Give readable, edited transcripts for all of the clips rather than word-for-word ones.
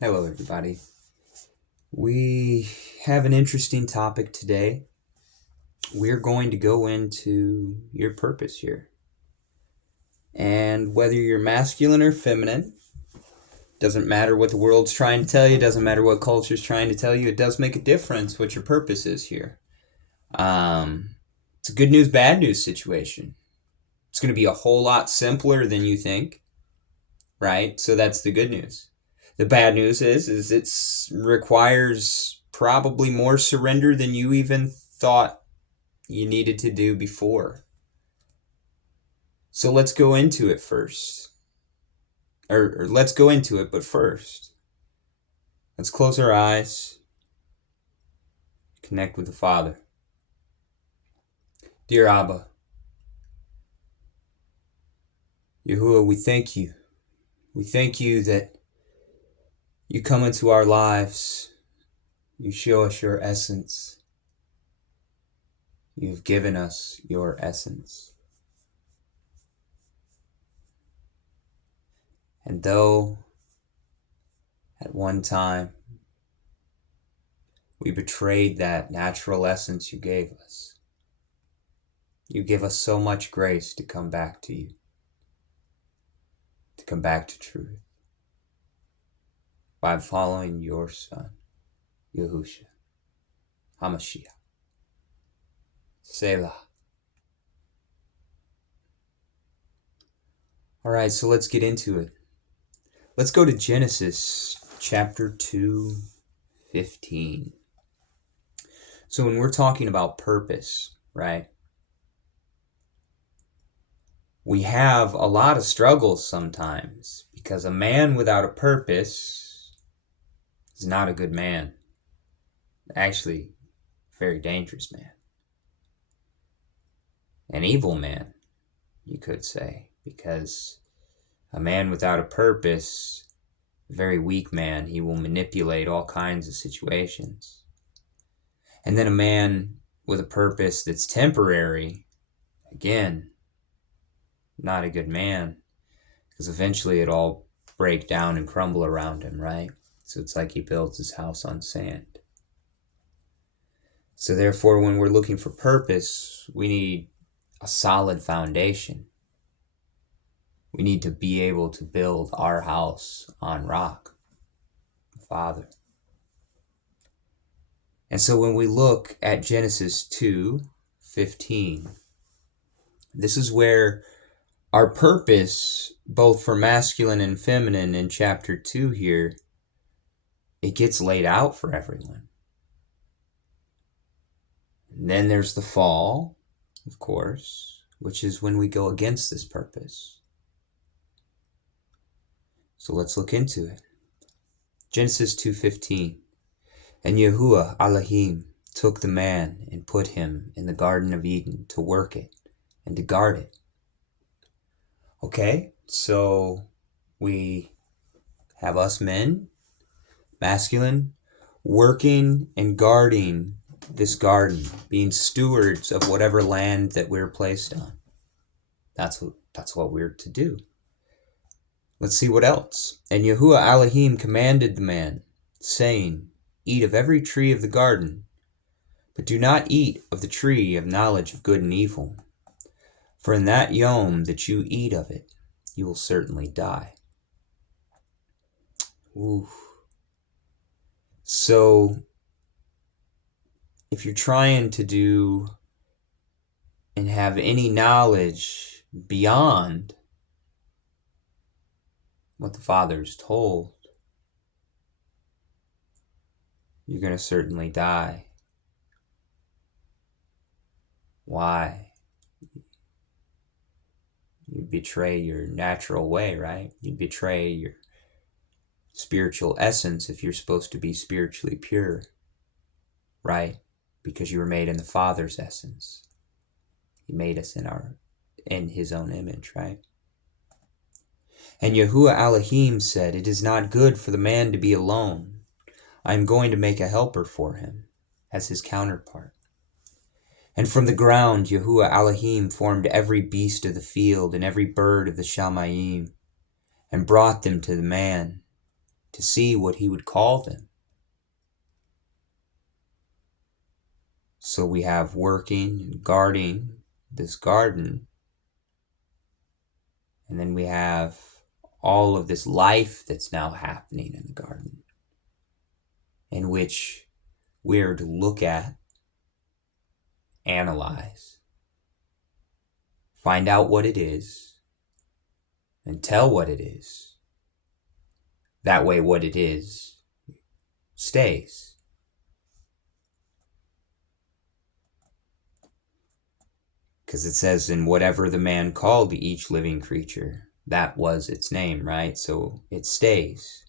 Hello, everybody. We have an interesting topic today. We're going to go into your purpose here. And whether you're masculine or feminine, doesn't matter what the world's trying to tell you, doesn't matter what culture's trying to tell you, it does make a difference what your purpose is here. It's a good news, bad news situation. It's going to be a whole lot simpler than you think, right? So that's the good news. The bad news is it requires probably more surrender than you even thought you needed to do before. So let's go into it first. Or let's go into it, but first, let's close our eyes, connect with the Father. Dear Abba, Yahuah, we thank you. We thank you that you come into our lives. You show us your essence. You've given us your essence. And though at one time we betrayed that natural essence you gave us, you give us so much grace to come back to you, to come back to truth, by following your Son, Yahushua, HaMashiach. Selah. All right, so let's get into it. Let's go to Genesis chapter 2:15. So when we're talking about purpose, right, we have a lot of struggles sometimes because a man without a purpose is not a good man. Actually, a very dangerous man. An evil man, you could say, because a man without a purpose, a very weak man, he will manipulate all kinds of situations. And then a man with a purpose that's temporary, again, not a good man, because eventually it all break down and crumble around him, right? So it's like he builds his house on sand. So therefore, when we're looking for purpose, we need a solid foundation. We need to be able to build our house on rock, the Father. And so when we look at Genesis 2:15, this is where our purpose, both for masculine and feminine in chapter 2 here, it gets laid out for everyone. And then there's the fall, of course, which is when we go against this purpose. So let's look into it. Genesis 2:15. And Yahuah Elohim took the man and put him in the Garden of Eden to work it and to guard it. Okay, so we have us men, masculine, working and guarding this garden, being stewards of whatever land that we're placed on. That's what we're to do. Let's see what else. And Yahuah Elohim commanded the man, saying, Eat of every tree of the garden, but do not eat of the tree of knowledge of good and evil. For in that yom that you eat of it, you will certainly die. Ooh. So, if you're trying to do and have any knowledge beyond what the Father's told, you're going to certainly die. Why? You'd betray your natural way, right? You'd betray your spiritual essence if you're supposed to be spiritually pure, right? Because you were made in the Father's essence. He made us in his own image, right? And Yahuah Elohim said, It is not good for the man to be alone. I am going to make a helper for him as his counterpart. And from the ground Yahuah Elohim formed every beast of the field and every bird of the Shamayim, and brought them to the man to see what he would call them. So we have working and guarding this garden. And then we have all of this life that's now happening in the garden, in which we're to look at, analyze, find out what it is, and tell what it is. That way what it is stays. Because it says, in whatever the man called each living creature, that was its name, right? So it stays.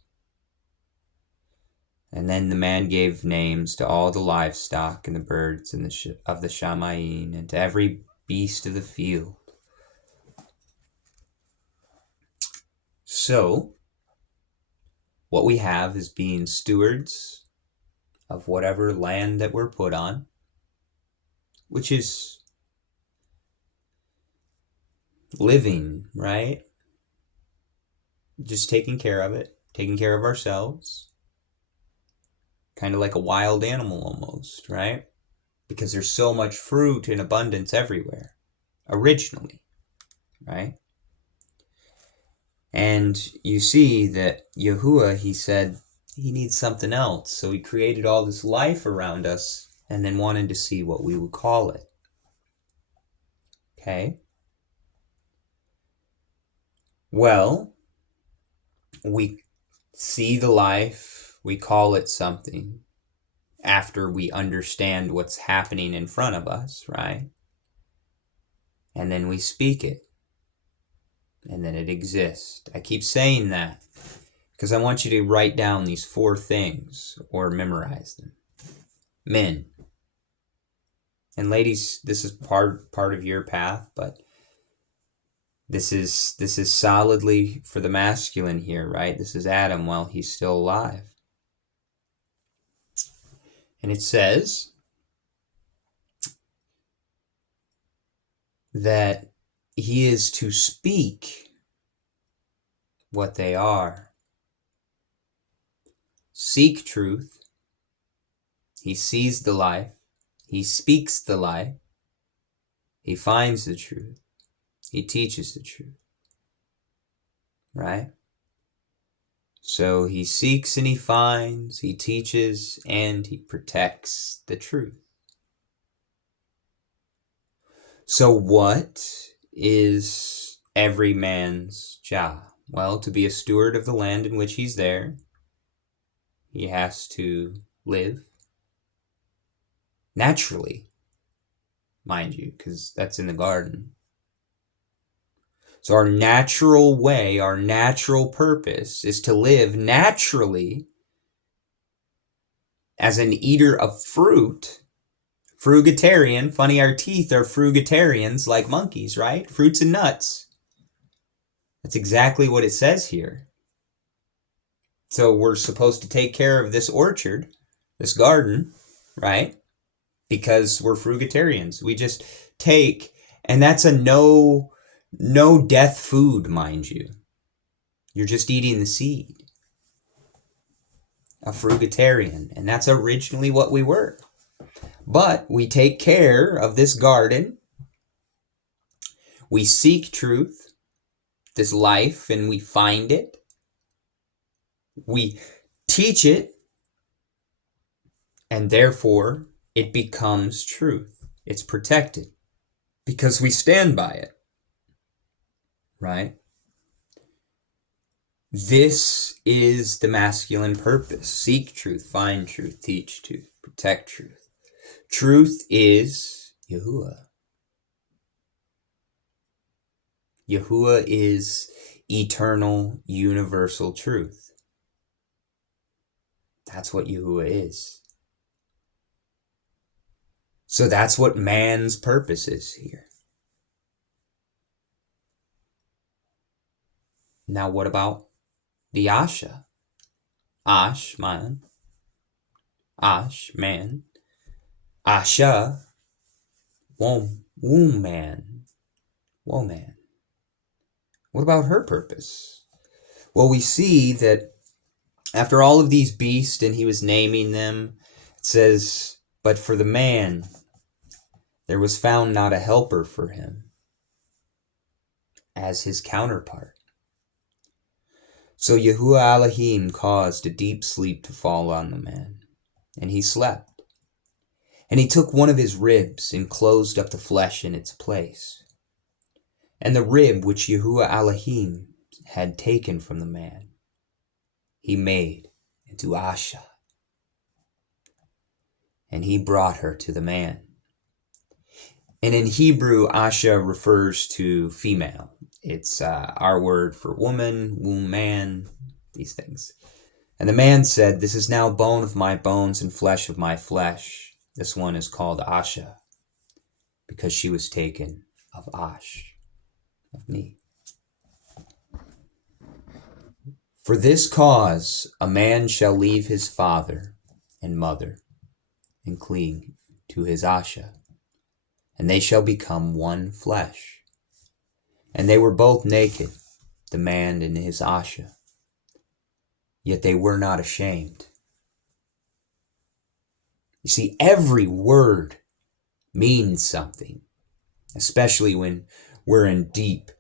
And then the man gave names to all the livestock and the birds and of the Shamayim, and to every beast of the field. So, what we have is being stewards of whatever land that we're put on, which is living, right? Just taking care of it, taking care of ourselves. Kind of like a wild animal almost, right? Because there's so much fruit in abundance everywhere, originally, right? And you see that Yahuah, he said he needs something else. So he created all this life around us and then wanted to see what we would call it. Okay? Well, we see the life, we call it something after we understand what's happening in front of us, right? And then we speak it. And then it exists. I keep saying that because I want you to write down these 4 things or memorize them. Men. And ladies, this is part of your path, but this is solidly for the masculine here, right? This is Adam while he's still alive. And it says that he is to speak what they are. Seek truth. He sees the life. He speaks the life. He finds the truth. He teaches the truth. Right? So he seeks and he finds, he teaches, and he protects the truth. So what is every man's job? Well, to be a steward of the land in which he's there, he has to live naturally, mind you, because that's in the garden. So our natural way, our natural purpose is to live naturally as an eater of fruit. Fruitarian, funny our teeth are fruitarians like monkeys, right? Fruits and nuts. That's exactly what it says here. So we're supposed to take care of this orchard, this garden, right? Because we're fruitarians. We just take, and that's a no death food, mind you. You're just eating the seed. A fruitarian. And that's originally what we were. But we take care of this garden. We seek truth, this life, and we find it. We teach it, and therefore it becomes truth. It's protected because we stand by it. Right? This is the masculine purpose. Seek truth, find truth, teach truth, protect truth. Truth is Yahuah. Yahuah is eternal, universal truth. That's what Yahuah is. So that's what man's purpose is here. Now what about the Asha? Ash, man. Ash, man. Asha, woman. Woman. What about her purpose? Well, we see that After all of these beasts, and he was naming them, it says, but for the man, there was found not a helper for him as his counterpart. So Yahuah Elohim caused a deep sleep to fall on the man, and he slept. And he took one of his ribs and closed up the flesh in its place. And the rib which Yahuah Elohim had taken from the man, he made into Asha. And he brought her to the man. And in Hebrew, Asha refers to female. It's our word for woman, womb, man, these things. And the man said, this is now bone of my bones and flesh of my flesh. This one is called Asha, because she was taken of Ash, of me. For this cause a man shall leave his father and mother and cling to his Asha, and they shall become one flesh. And they were both naked, the man and his Asha, yet they were not ashamed. You see, every word means something, especially when we're in deep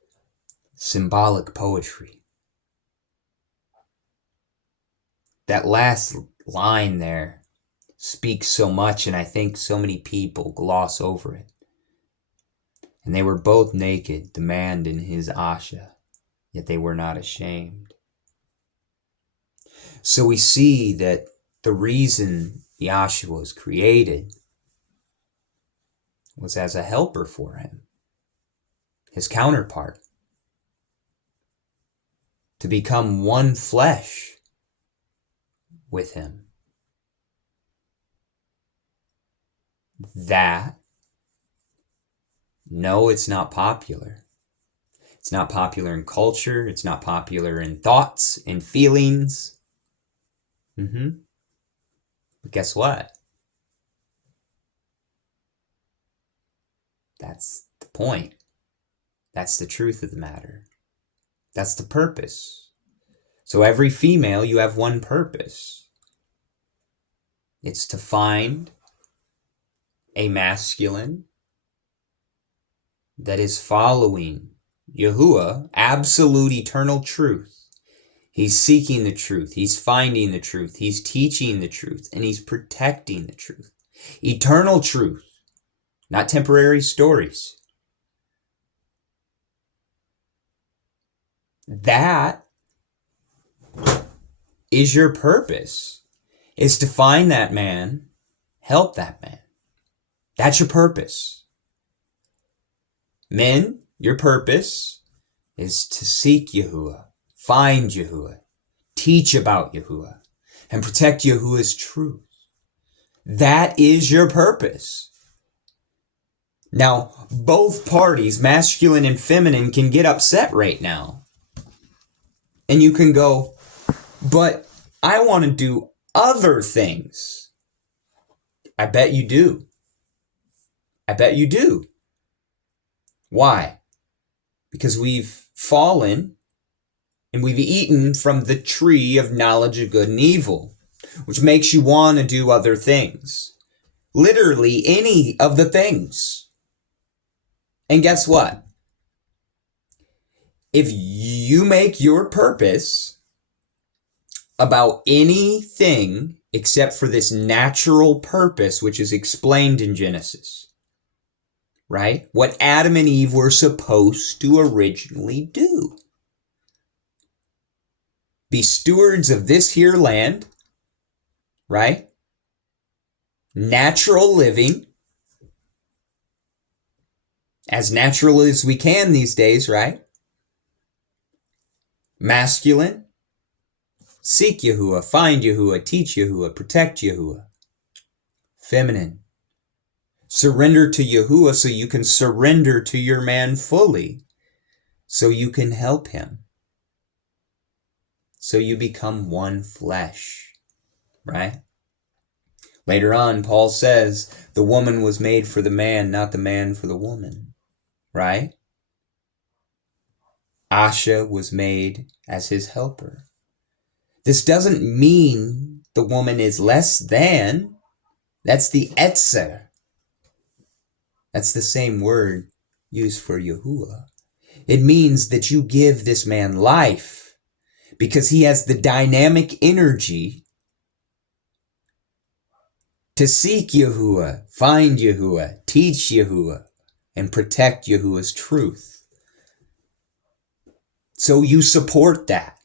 symbolic poetry. That last line there speaks so much, and I think so many people gloss over it. And they were both naked, the man and his Asha, yet they were not ashamed. So we see that the reason the Asha was created was as a helper for him, his counterpart, to become one flesh with him. That, no, it's not popular. It's not popular in culture. It's not popular in thoughts and feelings. But guess what? That's the point. That's the truth of the matter. That's the purpose. So every female, you have one purpose. It's to find a masculine that is following Yahuah, absolute eternal truth. He's seeking the truth. He's finding the truth. He's teaching the truth. And he's protecting the truth. Eternal truth, not temporary stories. That is your purpose, is to find that man, help that man. That's your purpose. Men, your purpose is to seek Yahuah, find Yahuah, teach about Yahuah, and protect Yahuah's truth. That is your purpose. Now, both parties, masculine and feminine, can get upset right now. And you can go, but I want to do other things. I bet you do. I bet you do. Why? Because we've fallen and we've eaten from the tree of knowledge of good and evil, which makes you want to do other things. Literally any of the things. And guess what? If you make your purpose about anything except for this natural purpose, which is explained in Genesis, right? What Adam and Eve were supposed to originally do. Be stewards of this here land, right? Natural living, as natural as we can these days, right? Masculine, seek Yahuah, find Yahuah, teach Yahuah, protect Yahuah. Feminine, surrender to Yahuah so you can surrender to your man fully, so you can help him. So you become one flesh, right? Later on, Paul says, the woman was made for the man, not the man for the woman, right? Asha was made as his helper. This doesn't mean the woman is less than. That's the etzer. That's the same word used for Yahuah. It means that you give this man life because he has the dynamic energy to seek Yahuah, find Yahuah, teach Yahuah, and protect Yahuah's truth. So you support that.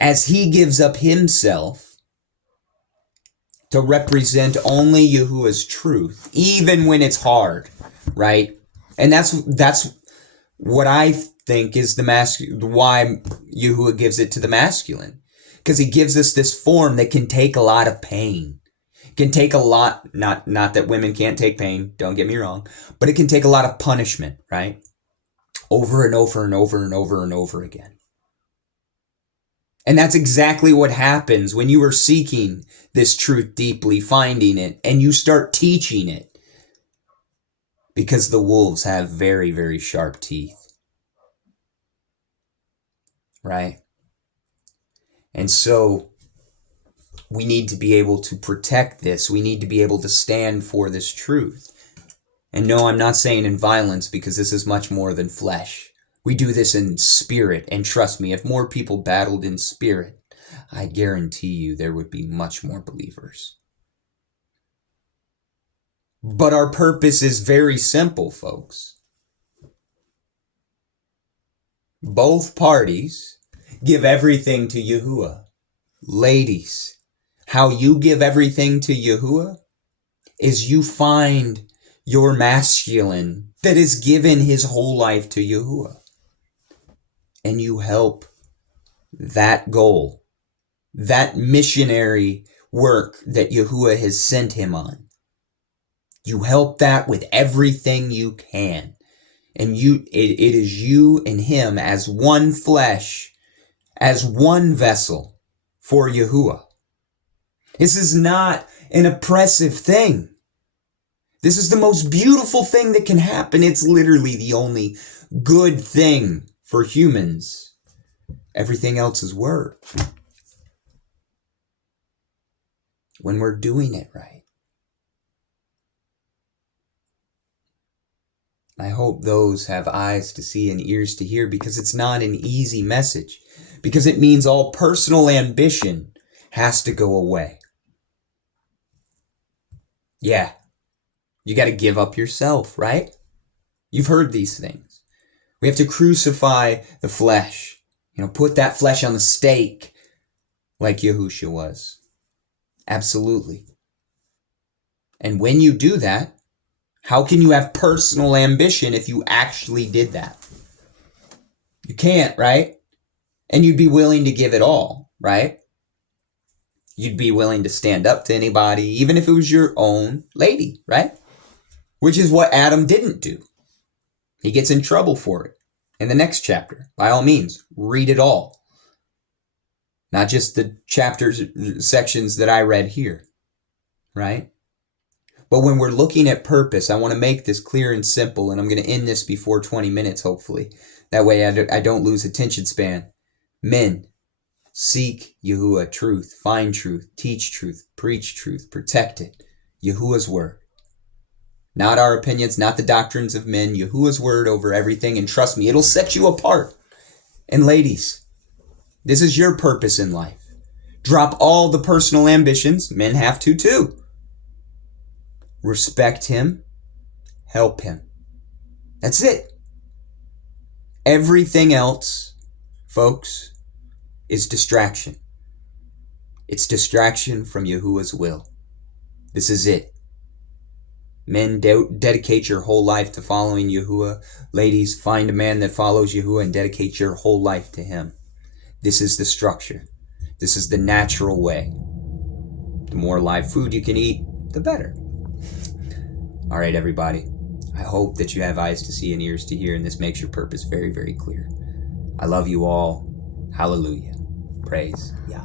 As he gives up himself to represent only Yahuah's truth, even when it's hard, right? And that's what I think is why Yahuah gives it to the masculine. Because he gives us this form that can take a lot of pain. Can take a lot, not that women can't take pain, don't get me wrong, but it can take a lot of punishment, right? Over and over and over and over and over again. And that's exactly what happens when you are seeking this truth deeply, finding it, and you start teaching it. Because the wolves have very, very sharp teeth. Right? And so we need to be able to protect this. We need to be able to stand for this truth. And no, I'm not saying in violence, because this is much more than flesh. We do this in spirit, and trust me, if more people battled in spirit, I guarantee you there would be much more believers. But our purpose is very simple, folks. Both parties give everything to Yahuah. Ladies, how you give everything to Yahuah is you find your masculine that has given his whole life to Yahuah. And you help that goal, that missionary work that Yahuah has sent him on. You help that with everything you can. And it is you and him as one flesh, as one vessel for Yahuah. This is not an oppressive thing. This is the most beautiful thing that can happen. It's literally the only good thing for humans. Everything else is work. When we're doing it right. I hope those have eyes to see and ears to hear, because it's not an easy message. Because it means all personal ambition has to go away. Yeah. You got to give up yourself, right? You've heard these things. We have to crucify the flesh. Put that flesh on the stake like Yahushua was. Absolutely. And when you do that, how can you have personal ambition if you actually did that? You can't, right? And you'd be willing to give it all, right? You'd be willing to stand up to anybody, even if it was your own lady, right? Which is what Adam didn't do. He gets in trouble for it in the next chapter. By all means, read it all. Not just the chapters, sections that I read here, right? But when we're looking at purpose, I want to make this clear and simple, and I'm going to end this before 20 minutes, hopefully. That way I don't lose attention span. Men, seek Yahuah, truth, find truth, teach truth, preach truth, protect it. Yahuah's word. Not our opinions, not the doctrines of men. Yahuah's word over everything, and trust me, it'll set you apart. And ladies, this is your purpose in life. Drop all the personal ambitions. Men have to too. Respect him. Help him. That's it. Everything else, folks, is distraction. It's distraction from Yahuah's will. This is it. Men, dedicate your whole life to following Yahuah. Ladies, find a man that follows Yahuah and dedicate your whole life to him. This is the structure. This is the natural way. The more live food you can eat, the better. All right, everybody. I hope that you have eyes to see and ears to hear, and this makes your purpose very, very clear. I love you all. Hallelujah. Praise Yah.